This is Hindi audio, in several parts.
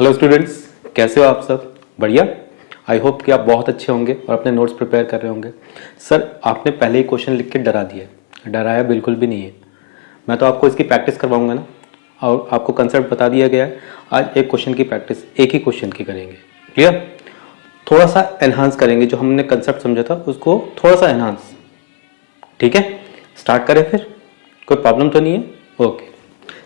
हेलो स्टूडेंट्स, कैसे हो आप सब? बढ़िया। आई होप कि आप बहुत अच्छे होंगे और अपने नोट्स प्रिपेयर कर रहे होंगे। सर, आपने पहले ही क्वेश्चन लिख के डरा दिया है। डराया बिल्कुल भी नहीं है। मैं तो आपको इसकी प्रैक्टिस करवाऊंगा ना, और आपको कंसेप्ट बता दिया गया है। आज एक क्वेश्चन की प्रैक्टिस, एक ही क्वेश्चन की करेंगे। क्लियर? थोड़ा सा एनहांस करेंगे, जो हमने कंसेप्ट समझा था उसको थोड़ा सा एनहांस। ठीक है, स्टार्ट करें फिर? कोई प्रॉब्लम तो नहीं है? ओके,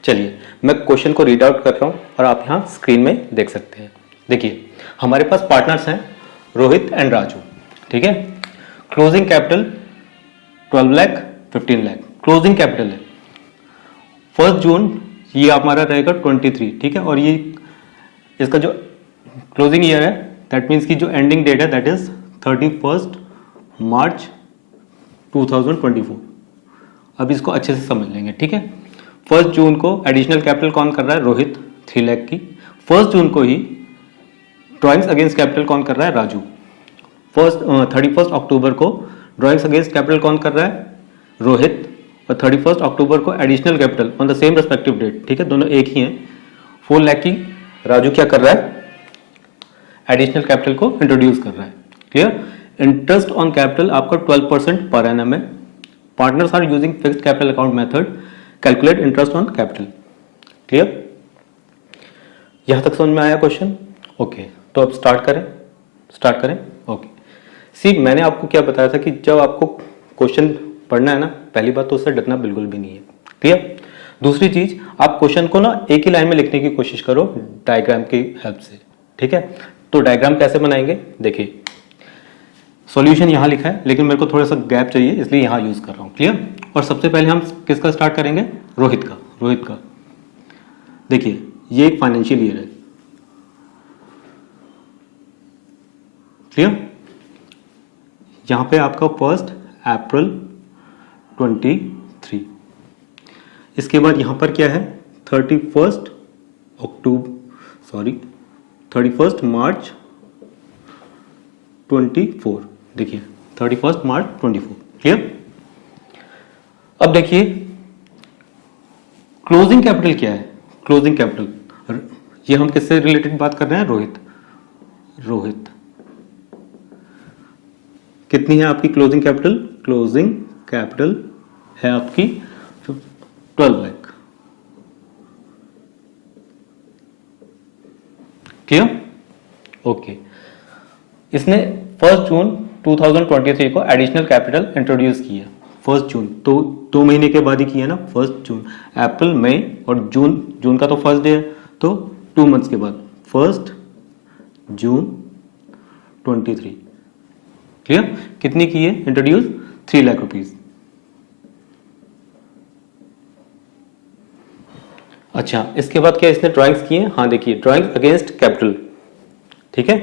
चलिए मैं क्वेश्चन को रीड आउट कर रहा हूं और आप यहां स्क्रीन में देख सकते हैं। देखिए, हमारे पास पार्टनर्स हैं रोहित एंड राजू। ठीक है, closing capital 12 lakh 15 lakh closing capital है। 1 जून ये हमारा रहेगा 23। ठीक है, और ये इसका जो क्लोजिंग ईयर है दैट मीन्स की जो एंडिंग डेट है दैट इज 31 मार्च 2024। अब इसको अच्छे से समझ लेंगे। ठीक है, 1 जून को एडिशनल कैपिटल कौन कर रहा है? रोहित, 3 लाख की। 1 जून को ही ड्राइंग्स अगेंस्ट कैपिटल कौन कर रहा है? राजू। 31 अक्टूबर को ड्राइंग्स अगेंस्ट कैपिटल कौन कर रहा है? रोहित। और 31 अक्टूबर को additional capital on the same respective date. ठीक है, दोनों एक ही हैं। 4 लाख की राजू क्या कर रहा है? एडिशनल कैपिटल को इंट्रोड्यूस कर रहा है। क्लियर? इंटरेस्ट ऑन कैपिटल आपका 12% पर एनम है। Partners are using fixed capital account method, calculate interest on capital. Clear? यहां तक समझ में आया क्वेश्चन? ओके, तो अब स्टार्ट करें। ओके, सी मैंने आपको क्या बताया था कि जब आपको क्वेश्चन पढ़ना है ना, पहली बात तो उससे डरना बिल्कुल भी नहीं है। क्लियर? दूसरी चीज, आप क्वेश्चन को ना एक ही लाइन में लिखने की कोशिश करो डायग्राम की हेल्प से। ठीक है, तो डायग्राम कैसे बनाएंगे? देखिए, सॉल्यूशन यहां लिखा है लेकिन मेरे को थोड़ा सा गैप चाहिए इसलिए यहां यूज कर रहा हूं। क्लियर? और सबसे पहले हम किसका स्टार्ट करेंगे? रोहित का। देखिए, ये एक फाइनेंशियल ईयर है। क्लियर? यहां पे आपका 1 अप्रैल 23। इसके बाद यहां पर क्या है? 31 मार्च 24। देखिए, 31 मार्च 24। क्लियर? अब देखिए, क्लोजिंग कैपिटल क्या है? क्लोजिंग कैपिटल, ये हम किससे रिलेटेड बात कर रहे हैं? रोहित। कितनी है आपकी क्लोजिंग कैपिटल? क्लोजिंग कैपिटल है आपकी 12 लाख। क्लियर? ओके, इसने 1 जून 2023 को एडिशनल कैपिटल इंट्रोड्यूस किया। 1 जून तो 2 महीने के बाद ही किया ना। 1 जून, अप्रैल, मई और जून का तो फर्स्ट डे है, तो 2 मंथ्स के बाद 1 जून 23। क्लियर? कितनी की है इंट्रोड्यूस? 3 लाख रुपीज। अच्छा, इसके बाद क्या इसने ड्राइंग्स की है? हाँ, देखिए, ड्राइंग्स अगेंस्ट कैपिटल। ठीक है,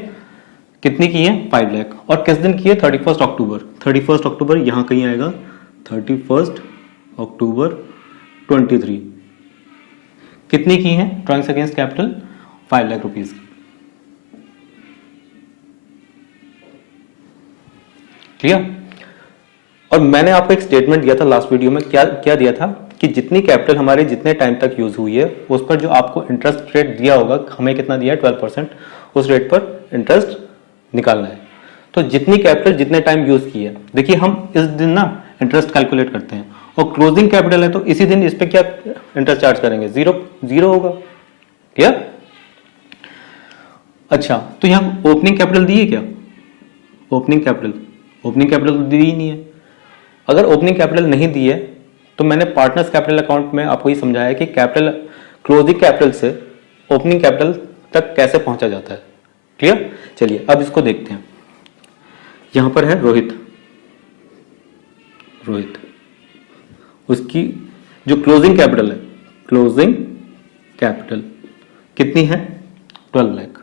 कितनी की है? 5 लाख। और किस दिन की है? 31 अक्टूबर। 31 अक्टूबर यहां कहीं आएगा, 31 अक्टूबर 23। कितनी की है drawings against capital? 5 lakh rupees की। क्लियर? और मैंने आपको एक स्टेटमेंट दिया था लास्ट वीडियो में। क्या दिया था कि जितनी कैपिटल हमारी जितने टाइम तक यूज हुई है उस पर जो आपको इंटरेस्ट रेट दिया होगा, हमें कितना दिया है? 12%, उस रेट पर इंटरेस्ट निकालना है। तो जितनी कैपिटल जितने टाइम यूज की है, देखिए हम इस दिन ना इंटरेस्ट कैलकुलेट करते हैं, और क्लोजिंग कैपिटल है तो इसी दिन इस पे क्या इंटरेस्ट चार्ज करेंगे? जीरो होगा। क्लियर? अच्छा, तो यहां ओपनिंग कैपिटल दी है क्या? ओपनिंग कैपिटल तो दी ही नहीं है। अगर ओपनिंग कैपिटल नहीं दी है तो मैंने पार्टनर्स कैपिटल अकाउंट में आपको ये समझाया कि कैपिटल, क्लोजिंग कैपिटल से ओपनिंग कैपिटल तक कैसे पहुंचा जाता है। क्लियर? चलिए अब इसको देखते हैं। यहां पर है रोहित, उसकी जो क्लोजिंग कैपिटल है, क्लोजिंग कैपिटल कितनी है? 12 लाख।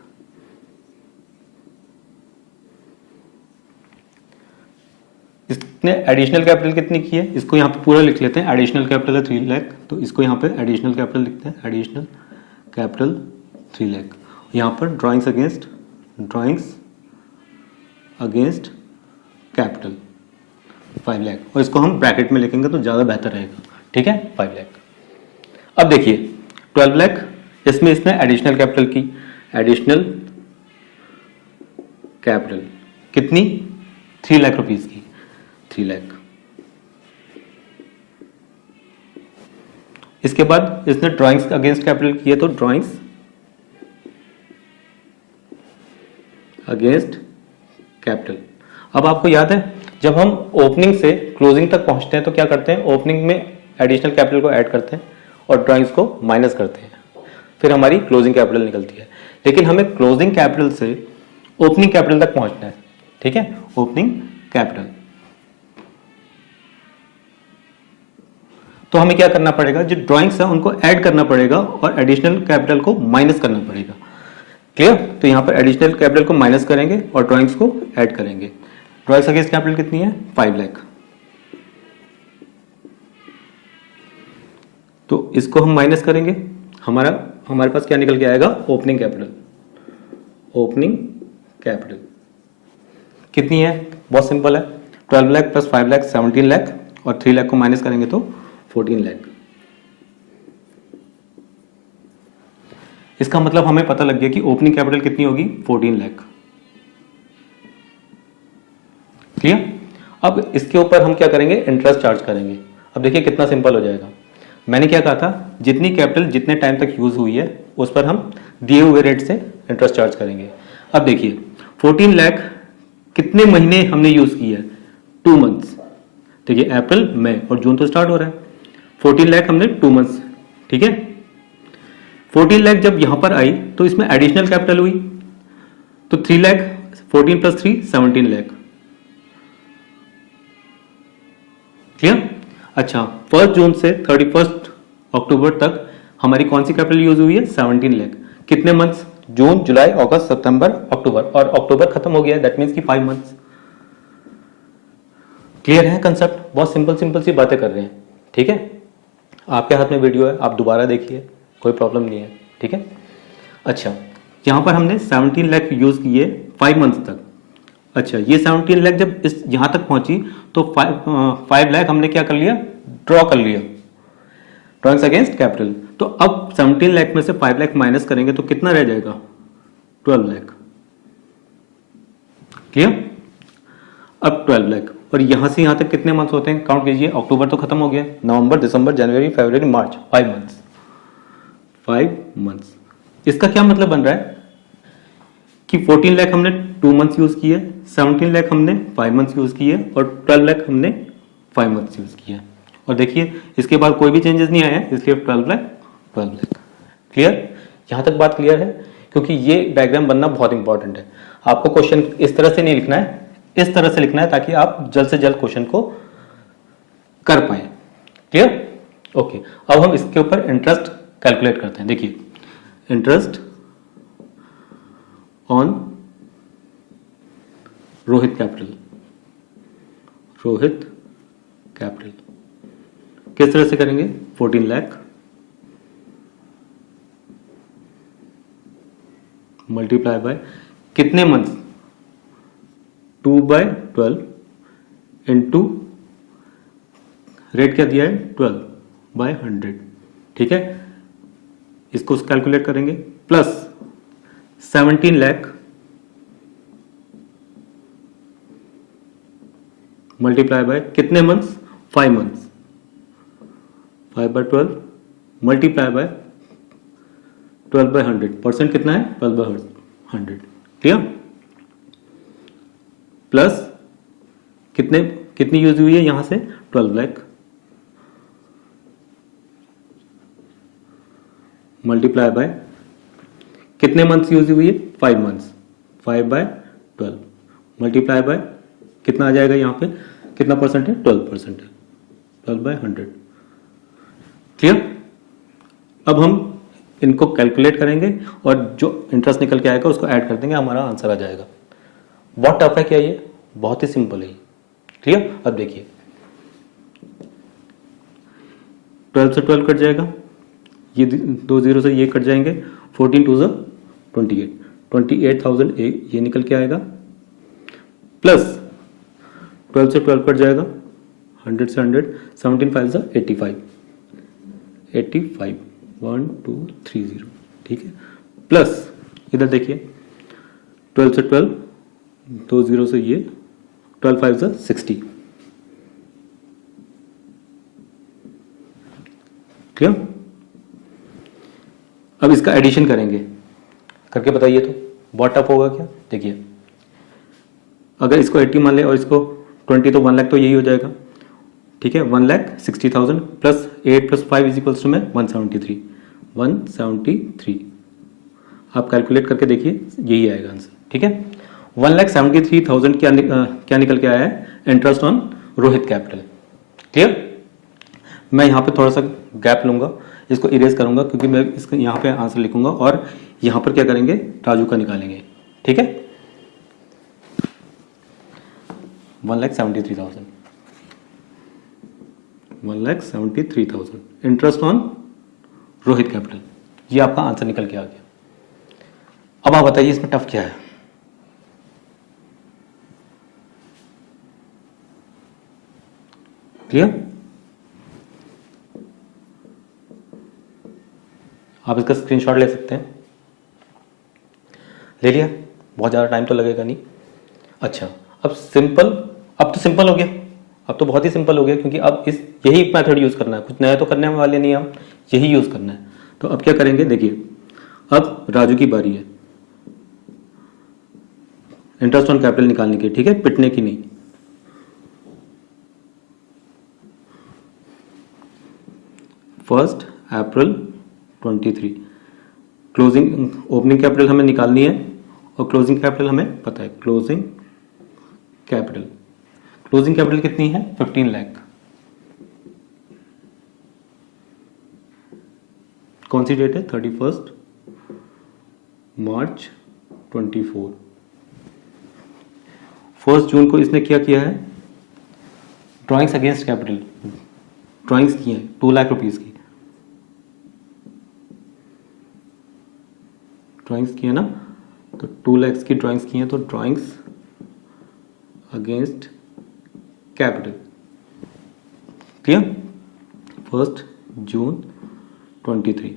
इसने एडिशनल कैपिटल कितनी की है? इसको यहां पे पूरा लिख लेते हैं। एडिशनल कैपिटल है 3 लाख, तो इसको यहां पे एडिशनल कैपिटल लिखते हैं। Additional capital 3 lakh. यहां पर ड्राइंग्स अगेंस्ट कैपिटल 5 लाख, और इसको हम ब्रैकेट में लिखेंगे तो ज़्यादा बेहतर रहेगा। ठीक है, 5 लाख। अब देखिए 12 लाख, इसमें इसने एडिशनल कैपिटल की एडिशनल कैपिटल कितनी, 3 लाख रुपीस की, 3 लाख। इसके बाद इसने ड्राइंग्स अगेंस्ट कैपिटल किए तो ड्राइंग्स अगेंस्ट कैपिटल। अब आपको याद है जब हम ओपनिंग से क्लोजिंग तक पहुंचते हैं तो क्या करते हैं, ओपनिंग में एडिशनल कैपिटल को ऐड करते हैं और ड्राइंग्स को माइनस करते हैं, फिर हमारी क्लोजिंग कैपिटल निकलती है। लेकिन हमें क्लोजिंग कैपिटल से ओपनिंग कैपिटल तक पहुंचना है, ठीक है, ओपनिंग कैपिटल। तो हमें क्या करना पड़ेगा, जो ड्राइंग्स है उनको ऐड करना पड़ेगा और एडिशनल कैपिटल को माइनस करना पड़ेगा। क्लियर? तो यहां पर एडिशनल कैपिटल को माइनस करेंगे और ड्राइंग्स को ऐड करेंगे। ड्राइंग्स अगेंस्ट कैपिटल कितनी है, 5 लाख। तो इसको हम माइनस करेंगे, हमारे पास क्या निकल के आएगा, ओपनिंग कैपिटल। ओपनिंग कैपिटल कितनी है, बहुत सिंपल है, 12 लाख प्लस 5 लाख 17 लाख और 3 लाख को माइनस करेंगे तो 14 लाख। इसका मतलब हमें पता लग गया कि ओपनिंग कैपिटल कितनी होगी, 14 लाख। क्लियर? अब इसके ऊपर हम क्या करेंगे, इंटरेस्ट चार्ज करेंगे। अब देखिए कितना सिंपल हो जाएगा। मैंने क्या कहा था, जितनी कैपिटल जितने टाइम तक यूज हुई है उस पर हम दिए हुए रेट से इंटरेस्ट चार्ज करेंगे। अब देखिए 14 लाख कितने महीने हमने यूज की है, 2 मंथ्स। देखिए अप्रैल, मई और जून तो स्टार्ट हो रहा है, 14 लाख हमने 2 मंथ्स, ठीक है। 14 लाख जब यहां पर आई तो इसमें एडिशनल कैपिटल हुई तो 3 लाख, 14 प्लस 3 17 लाख। क्लियर? अच्छा, 1 जून से 31 अक्टूबर तक हमारी कौन सी कैपिटल यूज हुई है, 17 लाख। कितने मंथ्स, जून, जुलाई, अगस्त, सितंबर, अक्टूबर, और अक्टूबर खत्म हो गया, दैट मीन्स कि 5 मंथ्स। क्लियर है कंसेप्ट? बहुत सिंपल सी बातें कर रहे हैं, ठीक है। आपके हाथ में वीडियो है, आप दोबारा देखिए, कोई प्रॉब्लम नहीं है, ठीक है। अच्छा, यहां पर हमने 17 लाख यूज किए 5 मंथ्स तक। अच्छा, ये 17 लाख जब इस यहां तक पहुंची तो 5 लाख हमने क्या कर लिया, ड्रॉ कर लिया, ड्रॉइंग्स अगेंस्ट कैपिटल। तो अब 17 लाख में से 5 लाख माइनस करेंगे तो कितना रह जाएगा, 12 लाख। क्लियर? अब 12 लाख, और यहां से यहां तक कितने मंथ्स होते हैं, काउंट कीजिए। अक्टूबर तो खत्म हो गया, नवंबर, दिसंबर, जनवरी, फरवरी, मार्च, 5 मंथ्स। 5 मंथ्स। इसका क्या मतलब बन रहा है कि 14 लाख हमने 2 मंथ्स यूज किए, 17 लाख हमने 5 मंथ्स यूज किए और 12 लाख हमने 5 मंथ्स यूज किया। और देखिए इसके बाद कोई भी चेंजेस नहीं आए हैं, इसलिए 12 लाख 12 लाख। क्लियर? यहां तक बात क्लियर है? क्योंकि ये डायग्राम बनना बहुत इंपॉर्टेंट है। आपको क्वेश्चन इस तरह से नहीं लिखना है, इस तरह से लिखना है ताकि आप जल्द से जल्द क्वेश्चन को कर पाए। क्लियर? ओके, अब हम इसके ऊपर इंटरेस्ट कैलकुलेट करते हैं। देखिए, interest on Rohit capital, Rohit capital किस तरह से करेंगे, 14 लाख मल्टीप्लाई बाय कितने मंथ्स, 2/12 इंटू रेट क्या दिया है, 12/100, ठीक है। इसको कैलकुलेट करेंगे, प्लस 17 लाख मल्टीप्लाई बाय कितने months, 5 months, 5/12 multiply by 12/100, percent कितना है, 12/100। क्लियर? प्लस कितनी यूज हुई है यहां से, 12 लाख मल्टीप्लाई बाय कितने मंथ्स यूज हुई है, 5 मंथ्स, 5/12 मल्टीप्लाई बाय कितना आ जाएगा, यहां पे कितना परसेंट है, 12% है, 12/100। क्लियर? अब हम इनको कैलकुलेट करेंगे और जो इंटरेस्ट निकल के आएगा उसको ऐड कर देंगे, हमारा आंसर आ जाएगा। बहुत टफ है क्या ये, बहुत ही सिंपल है। क्लियर? अब देखिए 12 से 12 कट जाएगा, ये 2 जीरो से ये कट जाएंगे, 14 2 28, 28,000 ये निकल के आएगा, प्लस 12 से 12 कट जाएगा, 100 से 100, 17 5 से 85, 85 1 2 3 0, ठीक है, प्लस इधर देखिए 12 से 12, 2 0 से ये 12 5 से 60। क्लियर? अब इसका एडिशन करेंगे, करके बताइए तो बहुत टफ होगा क्या? देखिए अगर इसको 80 मान ले और इसको 20 तो 1 लाख तो यही हो जाएगा, ठीक है। 1,60,000 plus 8 plus 5 is equals to में 173 आप कैलकुलेट करके देखिए, यही आएगा आंसर, ठीक है। 1,73,000 क्या निकल के आया है? Interest on Rohit capital. Clear? मैं यहाँ पे थोड़ा सा गैप लूंगा, इसको इरेज करूंगा क्योंकि मैं इसको यहाँ पे आंसर लिखूंगा और यहाँ पर क्या करेंगे, राजू का निकालेंगे, ठीक है। 1,73,000 इंटरेस्ट ऑन रोहित कैपिटल, ये आपका आंसर निकल के आ गया। अब आप बताइए इसमें टफ क्या है? क्लियर? आप इसका स्क्रीनशॉट ले सकते हैं। ले लिया? बहुत ज़्यादा टाइम तो लगेगा नहीं। अच्छा, अब तो सिंपल हो गया, अब तो बहुत ही सिंपल हो गया क्योंकि अब यही मेथड यूज़ करना है, कुछ नया तो करने वाले नहीं, हम यही यूज़ करना है। तो अब क्या करेंगे, देखिए अब राजू की बारी है इंटरेस्ट ऑन कैपिटल निकालने की, ठीक है, पिटने की नहीं। First April 23 closing, opening capital हमें निकालनी है और क्लोजिंग कैपिटल हमें पता है। क्लोजिंग कैपिटल कितनी है? 15 लाख। कौन सी डेट है? 31 मार्च 24। 1 जून को इसने क्या किया है? ड्राइंग्स अगेंस्ट कैपिटल, ड्राइंग्स की हैं 2 लाख रुपीज की, ड्राइंग्स की है ना, तो 2 लाख की ड्राइंग्स की हैं, तो ड्राइंग्स अगेंस्ट कैपिटल। क्लियर? 1 जून 23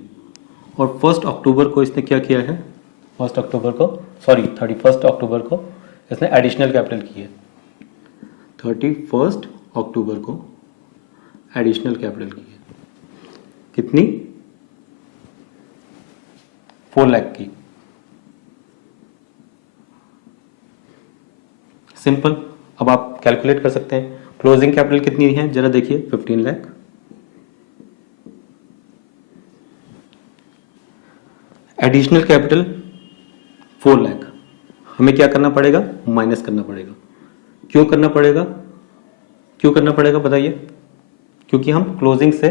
और 1 अक्टूबर को इसने क्या किया है? 31 अक्टूबर को इसने एडिशनल कैपिटल की है। 31 अक्टूबर को एडिशनल कैपिटल की है, कितनी? 4 लाख की। सिंपल, अब आप कैलकुलेट कर सकते हैं। क्लोजिंग कैपिटल कितनी है जरा देखिए, 15 लाख। Additional capital 4 lakh. हमें क्या करना पड़ेगा? माइनस करना पड़ेगा। क्यों करना पड़ेगा बताइए? क्योंकि हम क्लोजिंग से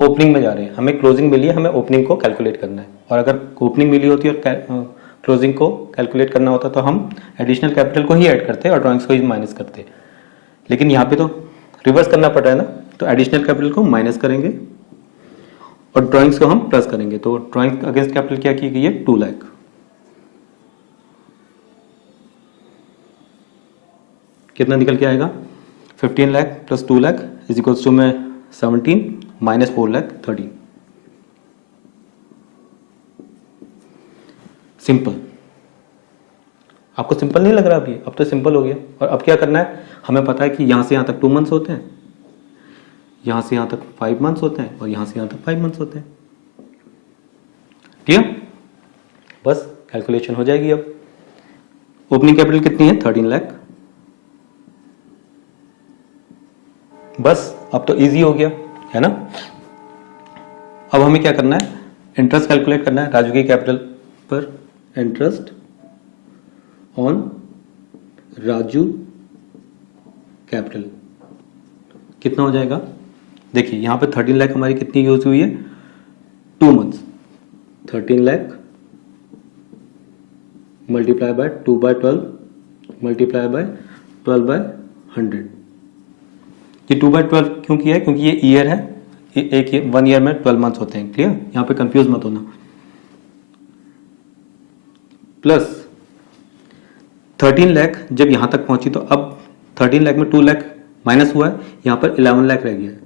ओपनिंग में जा रहे हैं, हमें क्लोजिंग मिली है, हमें ओपनिंग को कैलकुलेट करना है। और अगर ओपनिंग मिली होती और क्लोजिंग को कैलकुलेट करना होता तो हम एडिशनल कैपिटल को ही ऐड करते और ड्राइंग्स को ही माइनस करते। लेकिन यहाँ पे तो रिवर्स करना पड़ रहा है ना, तो एडिशनल कैपिटल को माइनस करेंगे और ड्राइंग्स को हम प्लस करेंगे। तो ड्राइंग अगेंस्ट कैपिटल क्या की गई है? 2 लाख। कितना निकल के आएगा? 15 lakh plus 2 lakh is equals to में 17 माइनस 4 लाख 30। सिंपल। आपको सिंपल नहीं लग रहा अभी? अब तो सिंपल हो गया। और अब क्या करना है, हमें पता है कि यहां से यहां तक 2 मंथ्स होते हैं, यहां से यहां तक 5 मंथ्स होते हैं और यहां से यहां तक 5 मंथ्स होते हैं। ठीक है, बस कैलकुलेशन हो जाएगी। अब ओपनिंग कैपिटल कितनी है? 13 लाख। बस अब तो इजी हो गया है ना। अब हमें क्या करना है? इंटरेस्ट कैलकुलेट करना है राजू की कैपिटल पर। इंटरेस्ट ऑन राजू कैपिटल कितना हो जाएगा? देखिए यहां पे 13 लाख हमारी कितनी यूज हुई है? 2 months. 13 lakh multiply bye 2/12 multiply by 12/100। ये 2/12 क्यों किया है? क्योंकि ये ईयर है, एक 1 ईयर में 12 मंथ्स होते हैं। क्लियर? यहां पे कंफ्यूज मत होना। प्लस 13 लाख जब यहां तक पहुंची तो अब 13 लाख में 2 लाख माइनस हुआ है, यहां पर 11 लाख रह गया है।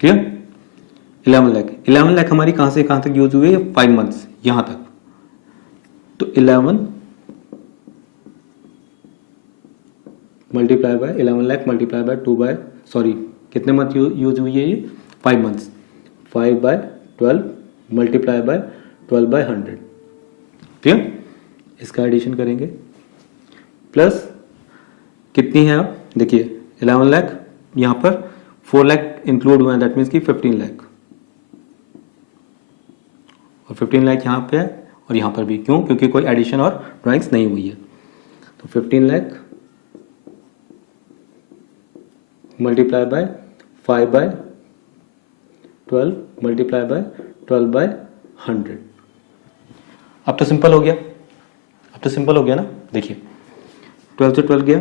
क्लियर? 11 लाख, 11 लाख हमारी कहाँ से कहाँ तक यूज हुई है? 5 मंथ्स यहाँ तक। तो 11 multiply by 11 lakh multiply by 2 by sorry कितने मंथ यूज हुई है ये? 5 months. 5 by 12 multiply by 12 by 100। Clear? इसका एडिशन करेंगे प्लस कितनी है? आप देखिए 11 लाख, यहाँ पर 4 लाख इंक्लूड हुए हैं, दैट मीन्स कि 15 लाख, और 15 लाख यहाँ पे है और यहाँ पर भी। क्यों? क्योंकि कोई एडिशन और ड्राइंग्स नहीं हुई है। तो 15 lakh multiply by 5 by 12 multiply by 12 by 100। अब तो सिंपल हो गया, अब तो सिंपल हो गया ना। देखिए 12 से 12 गया,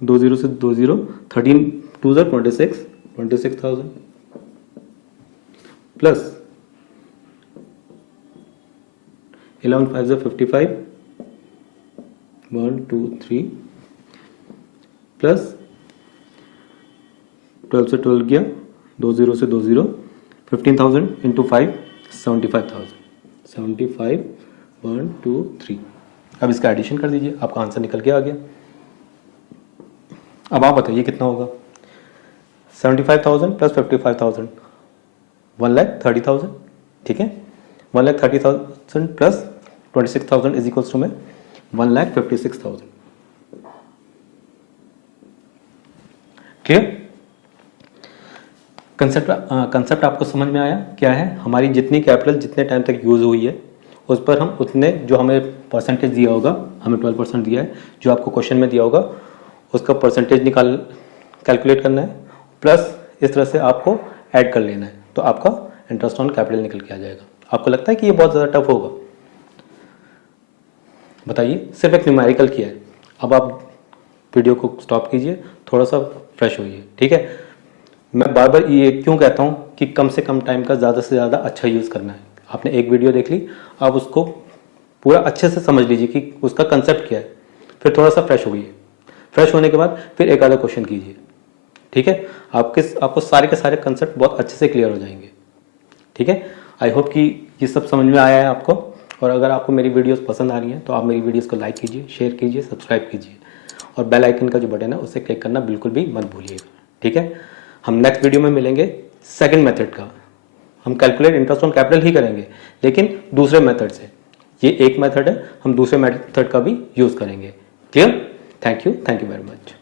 2 0 से 2 0, 13 2 26, 26,000 प्लस 11 5 55, 1 2 3 प्लस 12 से 12 गया, 2 0 से 2 0, 15,000 इंटू 5 75,000, 75 1 2 3। अब इसका एडिशन कर दीजिए, आपका आंसर निकल के आ गया। अब आप बताइए कितना होगा? 75,000 प्लस 55,000 1,30,000, ठीक है। 1,30,000 प्लस 26,000 इज इक्वल्स टू में 1,56,000। क्लियर? कंसेप्ट आपको समझ में आया? क्या है? हमारी जितनी कैपिटल जितने टाइम तक यूज हुई है उस पर हम उतने, जो हमें परसेंटेज दिया होगा, हमें 12% दिया है, जो आपको क्वेश्चन में दिया होगा उसका परसेंटेज कैलकुलेट करना है, प्लस इस तरह से आपको ऐड कर लेना है, तो आपका इंटरेस्ट ऑन कैपिटल निकल के आ जाएगा। आपको लगता है कि ये बहुत ज़्यादा टफ होगा? बताइए, सिर्फ एक न्यूमेरिकल किया है। अब आप वीडियो को स्टॉप कीजिए, थोड़ा सा फ्रेश होइए, ठीक है। मैं बार बार ये क्यों कहता हूँ कि कम से कम टाइम का ज़्यादा से ज़्यादा अच्छा यूज़ करना है। आपने एक वीडियो देख ली, आप उसको पूरा अच्छे से समझ लीजिए कि उसका कंसेप्ट क्या है, फिर थोड़ा सा फ्रेश होइए। फ्रेश होने के बाद फिर एक आधा क्वेश्चन कीजिए, ठीक है। आपको सारे के सारे कंसेप्ट बहुत अच्छे से क्लियर हो जाएंगे, ठीक है। आई होप कि ये सब समझ में आया है आपको। और अगर आपको मेरी वीडियोस पसंद आ रही हैं तो आप मेरी वीडियोस को लाइक कीजिए, शेयर कीजिए, सब्सक्राइब कीजिए, और बेल आइकन का जो बटन है उसे क्लिक करना बिल्कुल भी मत भूलिएगा, ठीक है। हम नेक्स्ट वीडियो में मिलेंगे सेकंड मेथड का। हम कैलकुलेट इंटरेस्ट ऑन कैपिटल ही करेंगे, लेकिन दूसरे मेथड से। ये एक मेथड है, हम दूसरे मेथड का भी यूज़ करेंगे। Clear? Thank you very much.